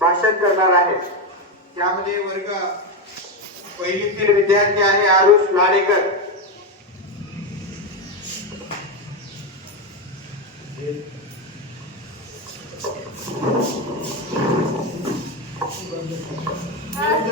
भाषण करणार आहे. त्यामध्ये वर्ग पहिलीतील विद्यार्थी आहे आरुष लाडेकर. आज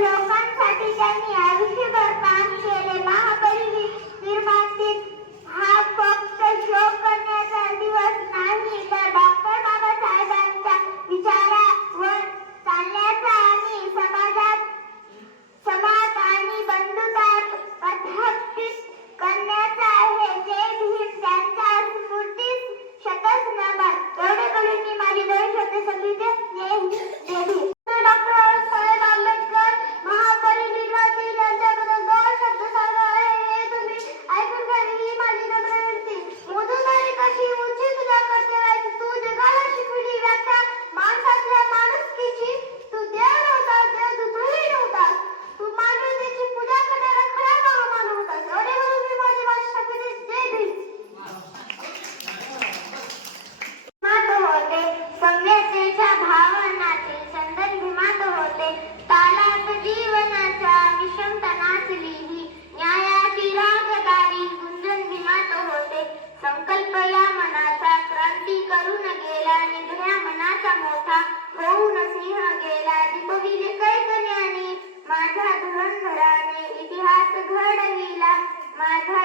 लोकांसाठी त्यांनी आयुष्य my